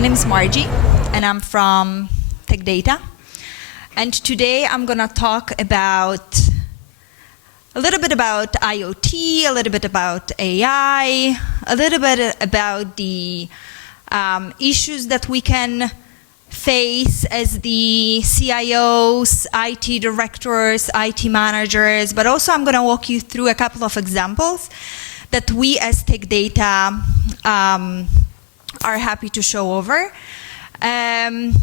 My name is Margie, and I'm from TechData. And today I'm going to talk about a little bit about IoT, a little bit about AI, a little bit about the issues that we can face as the CIOs, IT directors, IT managers, but also I'm going to walk you through a couple of examples that we as TechData are happy to show over. And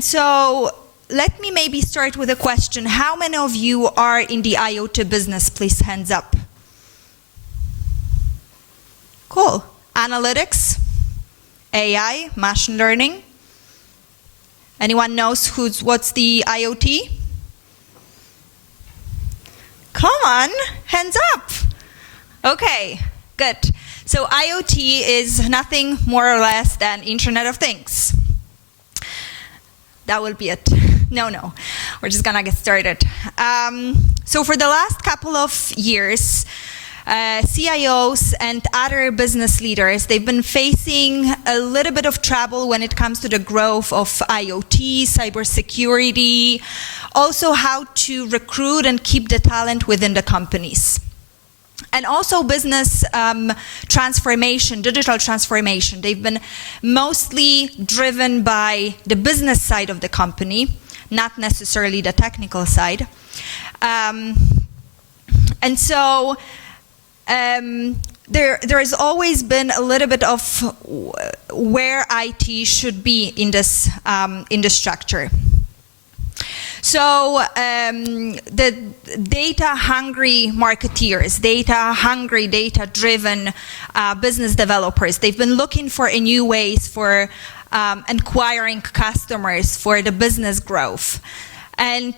so let me maybe start with a question. How many of you are in the IoT business? Please, hands up. Cool. Analytics, AI, machine learning. Anyone knows what's the IoT? Come on, hands up. Okay, good. So IoT is nothing more or less than Internet of Things. That will be it. No, we're just gonna get started. So for the last couple of years, CIOs and other business leaders, they've been facing a little bit of trouble when it comes to the growth of IoT, cybersecurity, also how to recruit and keep the talent within the companies. And also business transformation, digital transformation. They've been mostly driven by the business side of the company, not necessarily the technical side. And so there has always been a little bit of where IT should be in this structure. So the data-hungry marketeers, data-hungry, data-driven business developers, they've been looking for new ways for acquiring customers for the business growth. And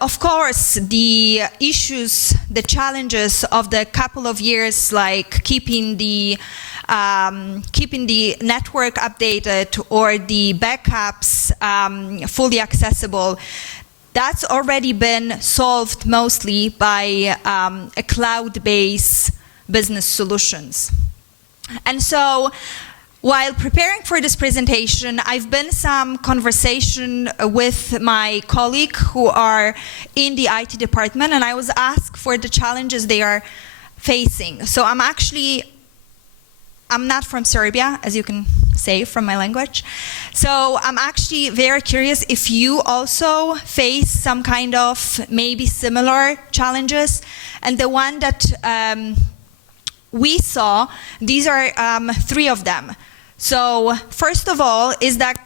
of course, the issues, the challenges of the couple of years, like keeping the network updated or the backups fully accessible, that's already been solved mostly by a cloud-based business solutions. And so, while preparing for this presentation, I've been some conversation with my colleague who are in the IT department, and I was asked for the challenges they are facing. So I'm not from Serbia, as you can say from my language. So I'm actually very curious if you also face some kind of maybe similar challenges. And the one that we saw, these are three of them. So first of all is that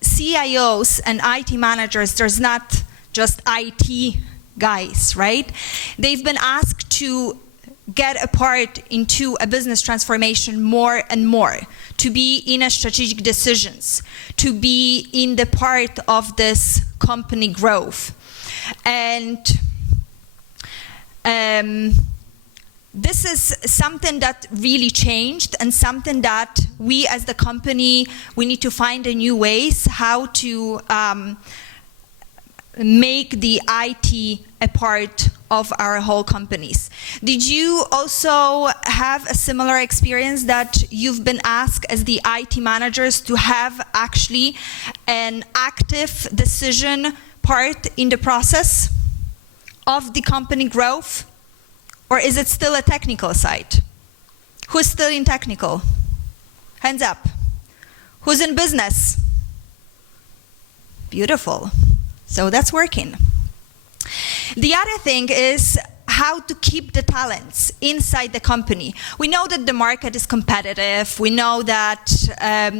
CIOs and IT managers, there's not just IT guys, right? They've been asked to get a part into a business transformation more and more, to be in a strategic decisions, to be in the part of this company growth. And this is something that really changed, and something that we as the company, we need to find a new ways how to make the IT a part of our whole companies. Did you also have a similar experience that you've been asked as the IT managers to have actually an active decision part in the process of the company growth? Or is it still a technical side? Who's still in technical? Hands up. Who's in business? Beautiful. So that's working. The other thing is how to keep the talents inside the company. We know that the market is competitive. We know that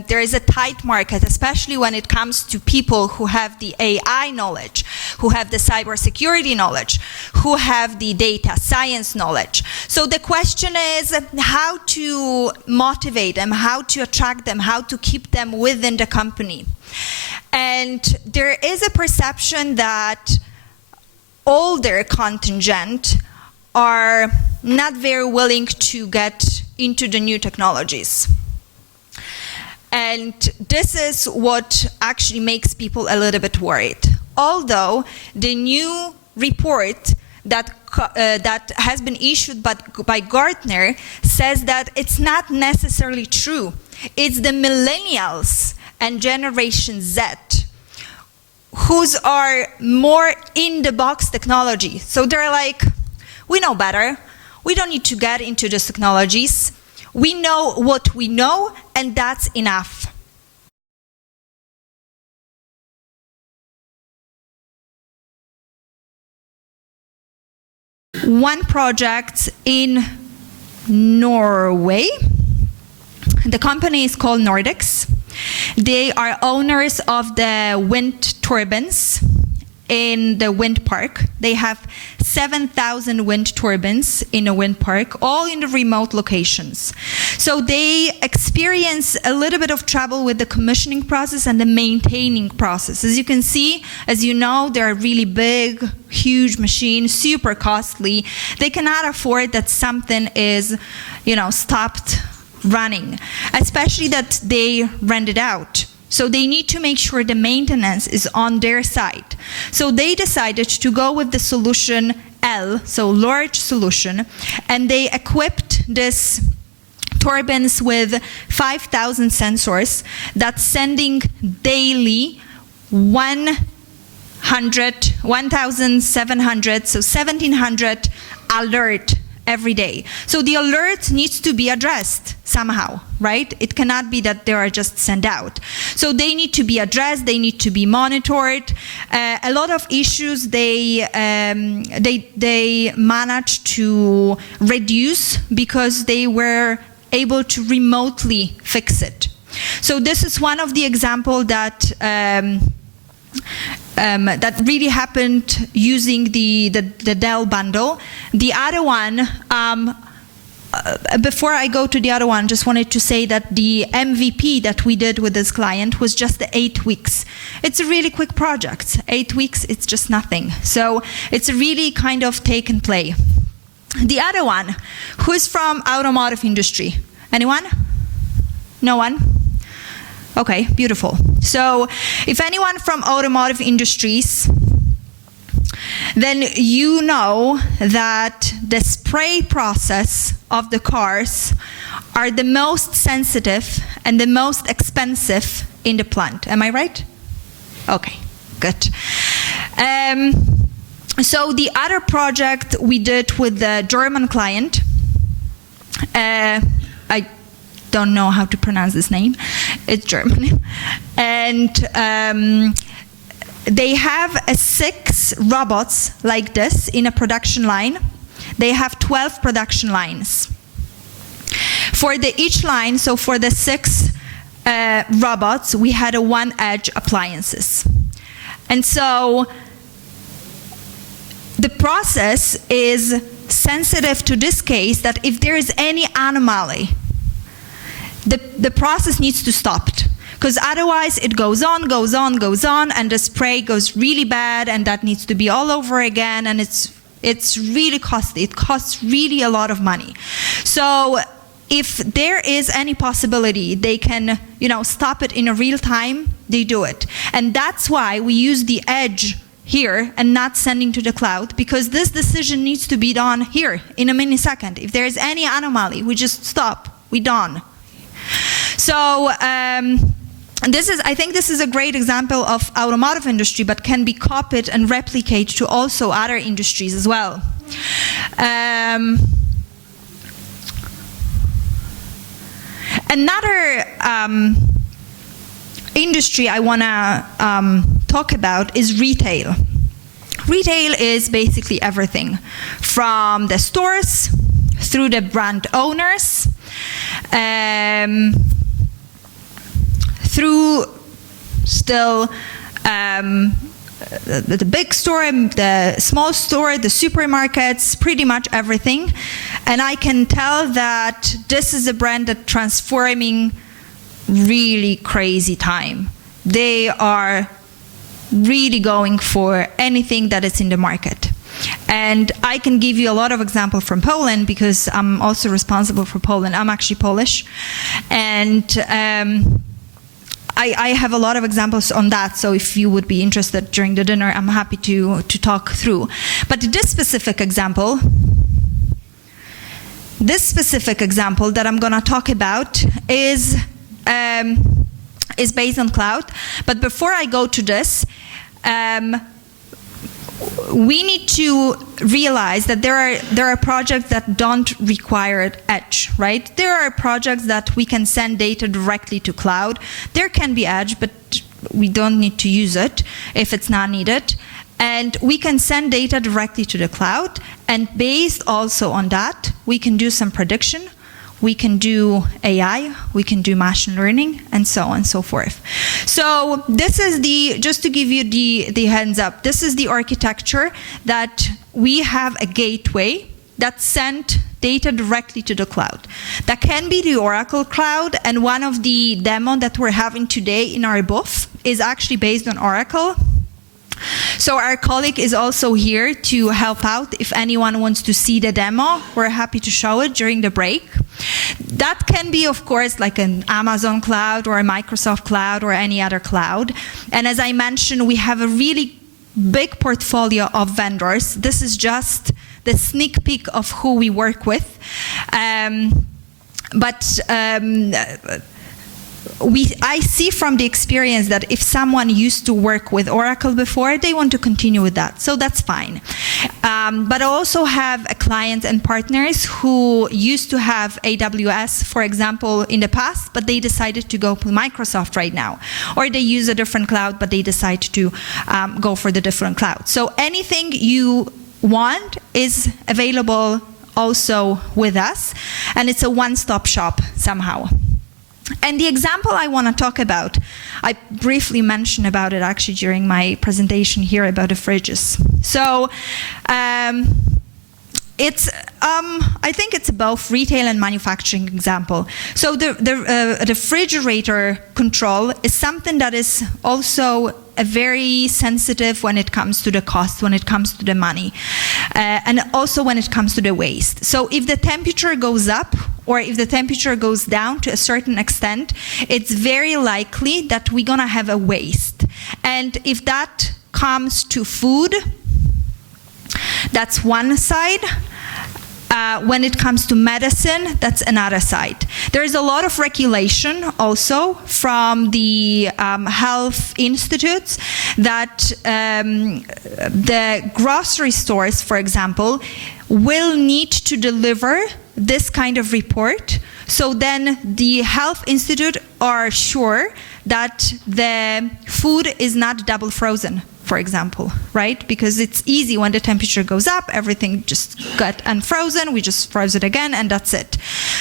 there is a tight market, especially when it comes to people who have the AI knowledge, who have the cybersecurity knowledge, who have the data science knowledge. So the question is how to motivate them, how to attract them, how to keep them within the company. And there is a perception that older contingent are not very willing to get into the new technologies. And this is what actually makes people a little bit worried. Although the new report that has been issued by Gartner says that it's not necessarily true. It's the millennials and Generation Z, whose are more in-the-box technology. So they're like, we know better. We don't need to get into these technologies. We know what we know, and that's enough. One project in Norway. The company is called Nordics. They are owners of the wind turbines in the wind park. They have 7,000 wind turbines in a wind park, all in the remote locations. So they experience a little bit of trouble with the commissioning process and the maintaining process. As you can see, as you know, they're really big, huge machines, super costly. They cannot afford that something is, stopped running, especially that they rent it out. So they need to make sure the maintenance is on their side. So they decided to go with the solution L, so large solution, and they equipped this turbines with 5,000 sensors that's sending daily 1,700, so 1,700 alert every day. So the alert needs to be addressed somehow, right? It cannot be that they are just sent out. So they need to be addressed, they need to be monitored. A lot of issues they managed to reduce because they were able to remotely fix it. So this is one of the examples that that really happened using the Dell bundle. The other one, before I go to the other one, just wanted to say that the MVP that we did with this client was just 8 weeks. It's a really quick project. 8 weeks, it's just nothing. So it's a really kind of take and play. The other one, who is from automotive industry? Anyone? No one? Okay, beautiful. So if anyone from automotive industries, then you know that the spray process of the cars are the most sensitive and the most expensive in the plant. Am I right? Okay, good. So the other project we did with the German client, I don't know how to pronounce this name. It's German. And they have 6 robots like this in a production line. They have 12 production lines. For each line, so for the 6 robots, we had a 1-edge appliances. And so the process is sensitive to this case that if there is any anomaly, the process needs to stop, because otherwise it goes on, and the spray goes really bad, and that needs to be all over again, and it's really costly. It costs really a lot of money. So if there is any possibility they can, stop it in a real time, they do it. And that's why we use the edge here and not sending to the cloud, because this decision needs to be done here in a millisecond. If there is any anomaly, we just stop, we done. So I think this is a great example of automotive industry, but can be copied and replicated to also other industries as well. Another industry I want to talk about is retail. Retail is basically everything, from the stores through the brand owners, through still the big store, the small store, the supermarkets, pretty much everything. And I can tell that this is a brand that's transforming really crazy time. They are really going for anything that is in the market. And I can give you a lot of examples from Poland, because I'm also responsible for Poland. I'm actually Polish. And I have a lot of examples on that, so if you would be interested during the dinner, I'm happy to talk through. But this specific example that I'm going to talk about is is based on cloud. But before I go to this, we need to realize that there are projects that don't require edge, right? There are projects that we can send data directly to cloud. There can be edge, but we don't need to use it if it's not needed. And we can send data directly to the cloud, and based also on that, we can do some prediction. We can do AI, we can do machine learning, and so on and so forth. So this is just to give you the hands up, this is the architecture that we have a gateway that sent data directly to the cloud. That can be the Oracle cloud, and one of the demo that we're having today in our booth is actually based on Oracle. So our colleague is also here to help out. If anyone wants to see the demo, we're happy to show it during the break. That can be, of course, like an Amazon cloud or a Microsoft cloud or any other cloud. And as I mentioned, we have a really big portfolio of vendors. This is just the sneak peek of who we work with. I see from the experience that if someone used to work with Oracle before, they want to continue with that, so that's fine. But I also have clients and partners who used to have AWS, for example, in the past, but they decided to go with Microsoft right now. Or they use a different cloud, but they decide to go for the different cloud. So anything you want is available also with us, and it's a one-stop shop somehow. And the example I want to talk about, I briefly mentioned about it actually during my presentation here about the fridges. So I think it's both retail and manufacturing example. So the refrigerator control is something that is also very sensitive when it comes to the cost, when it comes to the money, and also when it comes to the waste. So if the temperature goes up or if the temperature goes down to a certain extent, it's very likely that we're gonna have a waste. And if that comes to food, that's one side. When it comes to medicine, that's another side. There is a lot of regulation also from the health institutes that the grocery stores, for example, will need to deliver this kind of report. So then the health institute are sure that the food is not double frozen, for example, right? Because it's easy when the temperature goes up, everything just got unfrozen, we just froze it again, and that's it.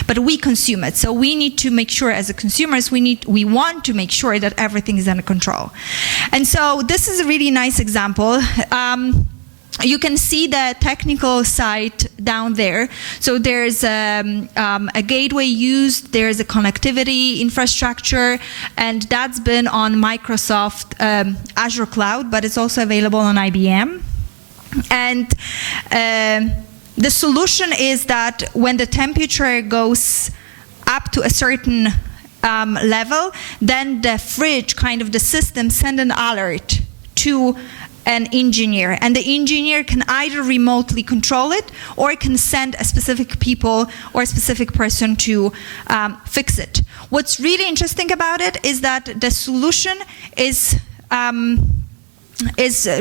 But we consume it, so we need to make sure, as a consumers, we want to make sure that everything is under control. And so this is a really nice example. You can see the technical side down there. So there's a gateway used, there's a connectivity infrastructure, and that's been on Microsoft Azure Cloud, but it's also available on IBM. And the solution is that when the temperature goes up to a certain level, then the fridge, kind of the system, send an alert to an engineer, and the engineer can either remotely control it or can send a specific people or a specific person to fix it. What's really interesting about it is that the solution is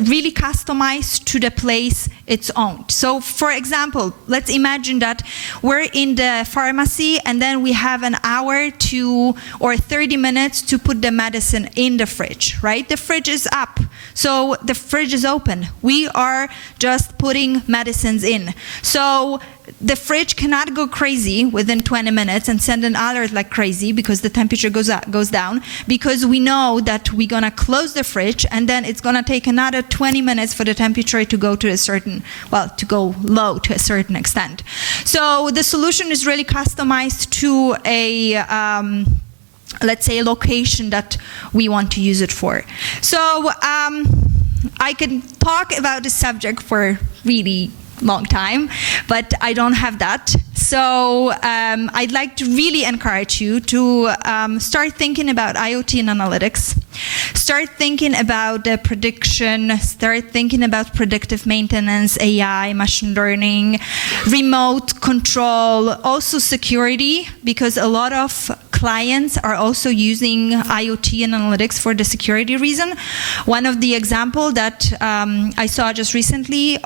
really customized to the place it's owned. So for example, let's imagine that we're in the pharmacy and then we have an hour to or 30 minutes to put the medicine in the fridge, right? The fridge is up, so the fridge is open. We are just putting medicines in. So the fridge cannot go crazy within 20 minutes and send an alert like crazy because the temperature goes down, because we know that we're gonna close the fridge and then it's gonna take another 20 minutes for the temperature to go to a certain, well, to go low to a certain extent. So the solution is really customized to a let's say a location that we want to use it for. So I can talk about this subject for really long time, but I don't have that. So I'd like to really encourage you to start thinking about IoT and analytics, start thinking about the prediction, start thinking about predictive maintenance, AI, machine learning, remote control, also security, because a lot of clients are also using IoT and analytics for the security reason. One of the example that I saw just recently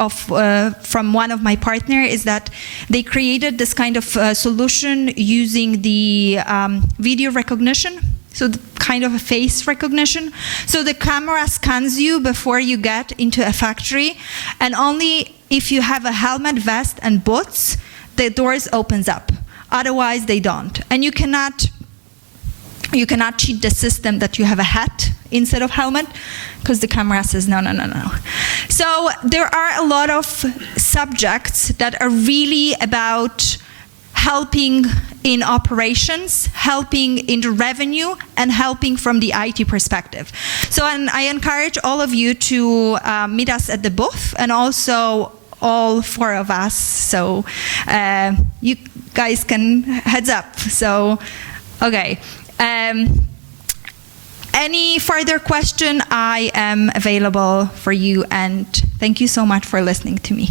from one of my partners is that they created this kind of solution using the video recognition, so the kind of a face recognition. So the camera scans you before you get into a factory, and only if you have a helmet, vest, and boots, the doors opens up. Otherwise, they don't. And you cannot cheat the system that you have a hat instead of helmet, because the camera says no, no, no, no. So there are a lot of subjects that are really about helping in operations, helping in the revenue, and helping from the IT perspective. So I encourage all of you to meet us at the booth, and also all four of us. So you guys can heads up. So, okay. Any further question, I am available for you, and thank you so much for listening to me.